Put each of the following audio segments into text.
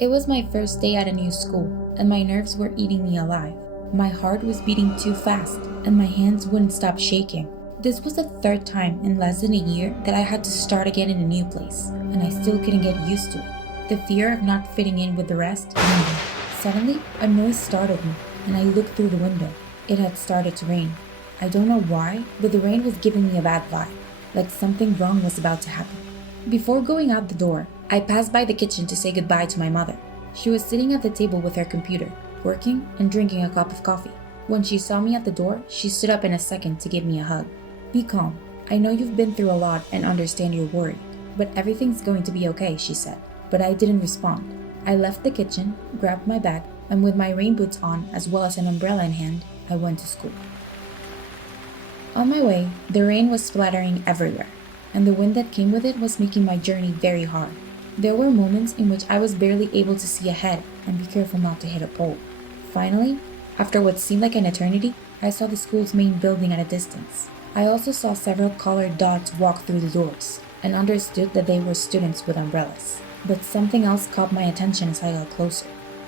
It was my first day at a new school, and my nerves were eating me alive. My heart was beating too fast, and my hands wouldn't stop shaking. This was the third time in less than a year that I had to start again in a new place, and I still couldn't get used to it. The fear of not fitting in with the rest lingered. Suddenly, a noise startled me, and I looked through the window. It had started to rain. I don't know why, but the rain was giving me a bad vibe, like something wrong was about to happen. Before going out the door, I passed by the kitchen to say goodbye to my mother. She was sitting at the table with her computer, working and drinking a cup of coffee. When she saw me at the door, she stood up in a second to give me a hug. "Be calm. I know you've been through a lot and understand you're worried, but everything's going to be okay," she said. But I didn't respond. I left the kitchen, grabbed my bag, and with my rain boots on as well as an umbrella in hand, I went to school. On my way, the rain was splattering everywhere, and the wind that came with it was making my journey very hard. There were moments in which I was barely able to see ahead and be careful not to hit a pole. Finally, after what seemed like an eternity, I saw the school's main building at a distance. I also saw several colored dots walk through the doors and understood that they were students with umbrellas. But something else caught my attention as I got closer.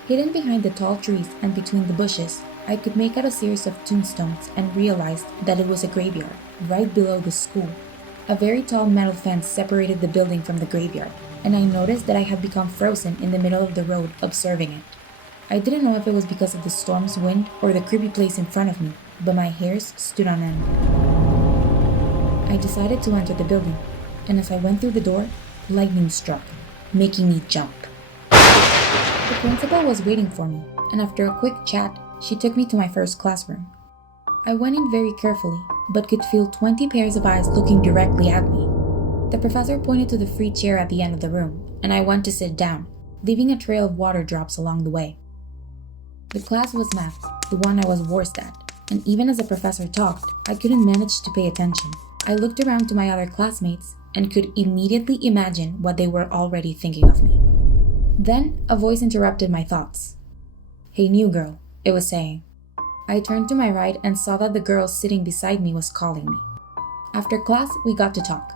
Hidden behind the tall trees and between the bushes, I could make out a series of tombstones and realized that it was a graveyard right below the school. A very tall metal fence separated the building from the graveyard, and I noticed that I had become frozen in the middle of the road observing it. I didn't know if it was because of the storm's wind or the creepy place in front of me, but my hairs stood on end. I decided to enter the building, and as I went through the door, lightning struck, making me jump. The principal was waiting for me, and after a quick chat, she took me to my first classroom. I went in very carefully, but could feel 20 pairs of eyes looking directly at me. The professor pointed to the free chair at the end of the room, and I went to sit down, leaving a trail of water drops along the way. The class was math, the one I was worst at, and even as the professor talked, I couldn't manage to pay attention. I looked around to my other classmates and could immediately imagine what they were already thinking of me. Then, a voice interrupted my thoughts. "Hey, new girl," it was saying. I turned to my right and saw that the girl sitting beside me was calling me. After class, we got to talk.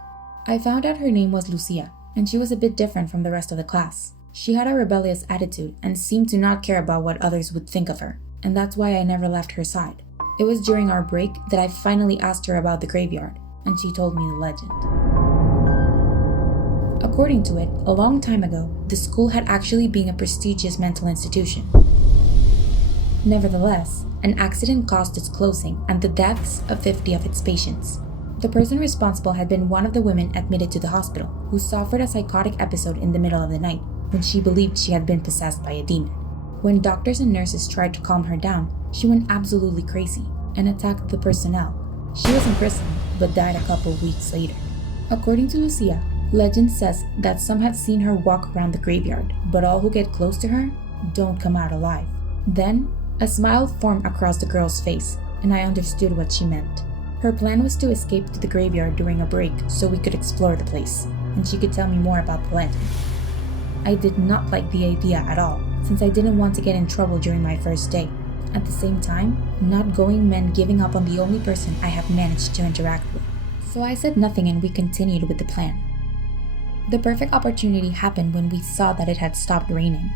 I found out her name was Lucia, and she was a bit different from the rest of the class. She had a rebellious attitude and seemed to not care about what others would think of her, and that's why I never left her side. It was during our break that I finally asked her about the graveyard, and she told me the legend. According to it, a long time ago, the school had actually been a prestigious mental institution. Nevertheless, an accident caused its closing and the deaths of 50 of its patients. The person responsible had been one of the women admitted to the hospital, who suffered a psychotic episode in the middle of the night when she believed she had been possessed by a demon. When doctors and nurses tried to calm her down, she went absolutely crazy and attacked the personnel. She was imprisoned but died a couple weeks later. According to Lucia, legend says that some have seen her walk around the graveyard, but all who get close to her don't come out alive. Then, a smile formed across the girl's face, and I understood what she meant. Her plan was to escape to the graveyard during a break so we could explore the place, and she could tell me more about the legend. I did not like the idea at all, since I didn't want to get in trouble during my first day. At the same time, not going meant giving up on the only person I have managed to interact with. So I said nothing and we continued with the plan. The perfect opportunity happened when we saw that it had stopped raining.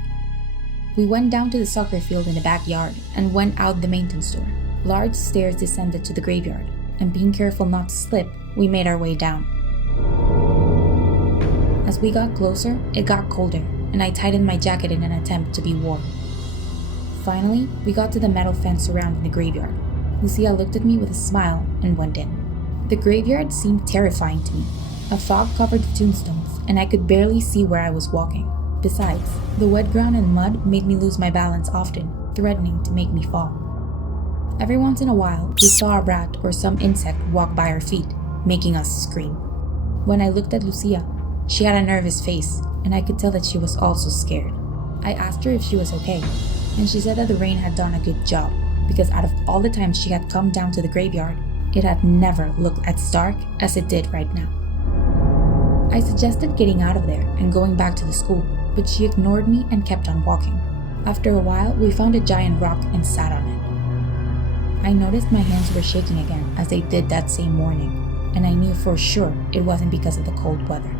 We went down to the soccer field in the backyard and went out the maintenance door. Large stairs descended to the graveyard, and being careful not to slip, we made our way down. As we got closer, it got colder, and I tightened my jacket in an attempt to be warm. Finally, we got to the metal fence surrounding the graveyard. Lucia looked at me with a smile and went in. The graveyard seemed terrifying to me. A fog covered the tombstones, and I could barely see where I was walking. Besides, the wet ground and mud made me lose my balance often, threatening to make me fall. Every once in a while, we saw a rat or some insect walk by our feet, making us scream. When I looked at Lucia, she had a nervous face, and I could tell that she was also scared. I asked her if she was okay, and she said that the rain had done a good job, because out of all the times she had come down to the graveyard, it had never looked as dark as it did right now. I suggested getting out of there and going back to the school, but she ignored me and kept on walking. After a while, we found a giant rock and sat on it. I noticed my hands were shaking again as they did that same morning, and I knew for sure it wasn't because of the cold weather.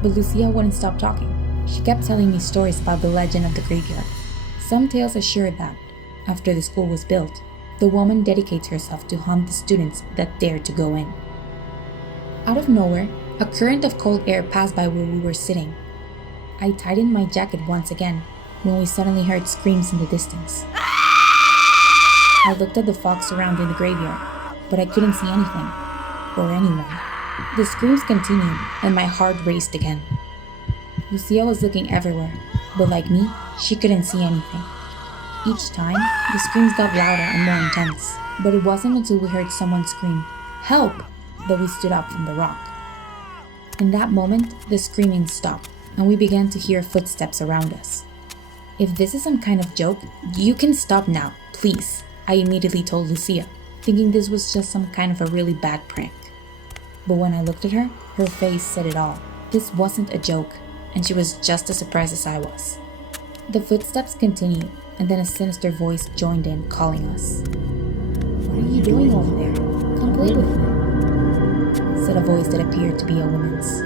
But Lucia wouldn't stop talking. She kept telling me stories about the legend of the graveyard. Some tales assured that, after the school was built, the woman dedicates herself to hunt the students that dare to go in. Out of nowhere, a current of cold air passed by where we were sitting. I tightened my jacket once again when we suddenly heard screams in the distance. I looked at the fog surrounding the graveyard, but I couldn't see anything, or anyone. The screams continued, and my heart raced again. Lucia was looking everywhere, but like me, she couldn't see anything. Each time, the screams got louder and more intense, but it wasn't until we heard someone scream, "Help!" that we stood up from the rock. In that moment, the screaming stopped, and we began to hear footsteps around us. "If this is some kind of joke, you can stop now, please," I immediately told Lucia, thinking this was just some kind of a really bad prank. But when I looked at her, her face said it all. This wasn't a joke, and she was just as surprised as I was. The footsteps continued, and then a sinister voice joined in, calling us. "What are you doing over there? Come play with me," said a voice that appeared to be a woman's.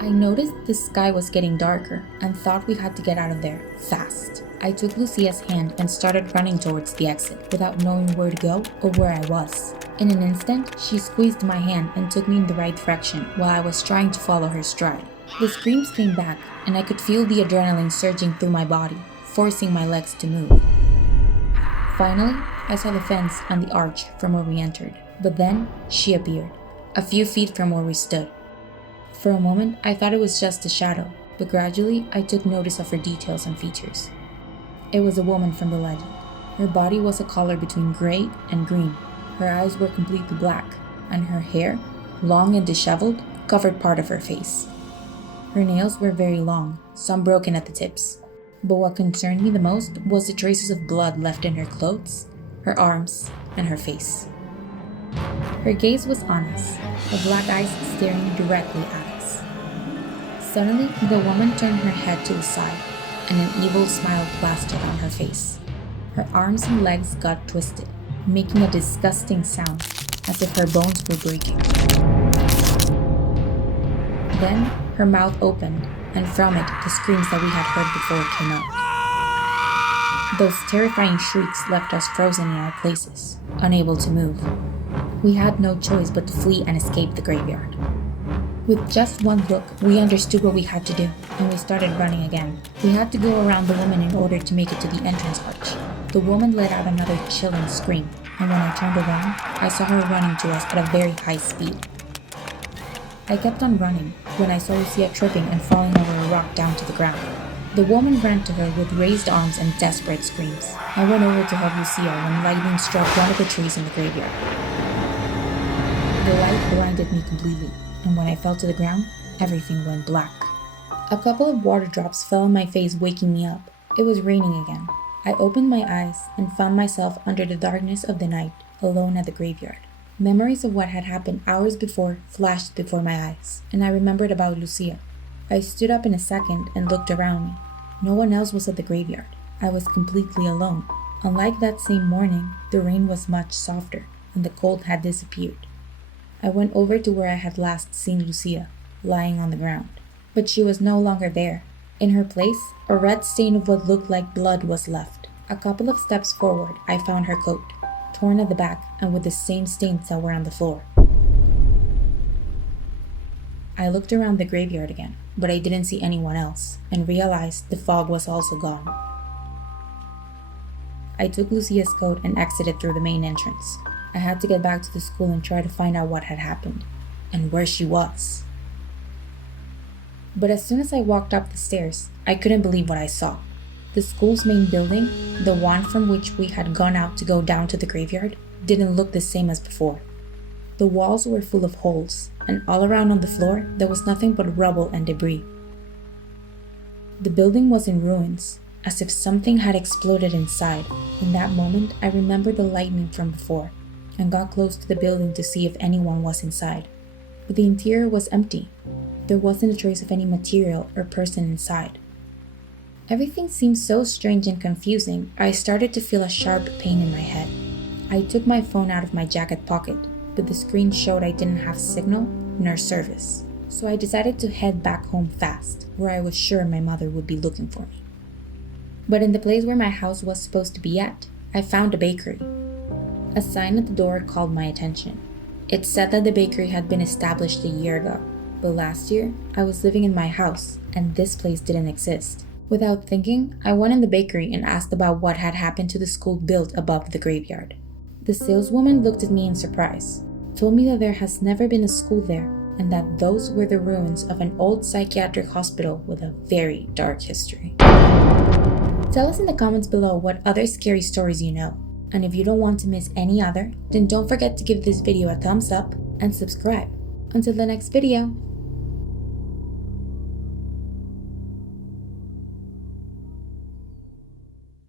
I noticed the sky was getting darker and thought we had to get out of there fast. I took Lucia's hand and started running towards the exit without knowing where to go or where I was. In an instant, she squeezed my hand and took me in the right direction while I was trying to follow her stride. The screams came back, and I could feel the adrenaline surging through my body, forcing my legs to move. Finally, I saw the fence and the arch from where we entered, but then she appeared, a few feet from where we stood. For a moment, I thought it was just a shadow, but gradually I took notice of her details and features. It was a woman from the legend. Her body was a color between gray and green. Her eyes were completely black, and her hair, long and disheveled, covered part of her face. Her nails were very long, some broken at the tips. But what concerned me the most was the traces of blood left in her clothes, her arms, and her face. Her gaze was on us, her black eyes staring directly at us. Suddenly, the woman turned her head to the side, and an evil smile plastered on her face. Her arms and legs got twisted, making a disgusting sound, as if her bones were breaking. Then, her mouth opened, and from it, the screams that we had heard before came out. Those terrifying shrieks left us frozen in our places, unable to move. We had no choice but to flee and escape the graveyard. With just one look, we understood what we had to do, and we started running again. We had to go around the woman in order to make it to the entrance arch. The woman let out another chilling scream, and when I turned around, I saw her running to us at a very high speed. I kept on running when I saw Lucia tripping and falling over a rock down to the ground. The woman ran to her with raised arms and desperate screams. I went over to help Lucia when lightning struck one of the trees in the graveyard. The light blinded me completely, and when I fell to the ground, everything went black. A couple of water drops fell on my face, waking me up. It was raining again. I opened my eyes and found myself under the darkness of the night, alone at the graveyard. Memories of what had happened hours before flashed before my eyes, and I remembered about Lucia. I stood up in a second and looked around me. No one else was at the graveyard. I was completely alone. Unlike that same morning, the rain was much softer, and the cold had disappeared. I went over to where I had last seen Lucia, lying on the ground. But she was no longer there. In her place, a red stain of what looked like blood was left. A couple of steps forward, I found her coat, torn at the back and with the same stains that were on the floor. I looked around the graveyard again, but I didn't see anyone else, and realized the fog was also gone. I took Lucia's coat and exited through the main entrance. I had to get back to the school and try to find out what had happened, and where she was. But as soon as I walked up the stairs, I couldn't believe what I saw. The school's main building, the one from which we had gone out to go down to the graveyard, didn't look the same as before. The walls were full of holes, and all around on the floor there was nothing but rubble and debris. The building was in ruins, as if something had exploded inside. In that moment, I remembered the lightning from before, and got close to the building to see if anyone was inside. But the interior was empty. There wasn't a trace of any material or person inside. Everything seemed so strange and confusing, I started to feel a sharp pain in my head. I took my phone out of my jacket pocket, but the screen showed I didn't have signal nor service. so I decided to head back home fast, where I was sure my mother would be looking for me. But in the place where my house was supposed to be at, I found a bakery. A sign at the door called my attention. It said that the bakery had been established a year ago, but last year I was living in my house and this place didn't exist. Without thinking, I went in the bakery and asked about what had happened to the school built above the graveyard. The saleswoman looked at me in surprise, told me that there has never been a school there and that those were the ruins of an old psychiatric hospital with a very dark history. Tell us in the comments below what other scary stories you know. And if you don't want to miss any other, then don't forget to give this video a thumbs up and subscribe. Until the next video,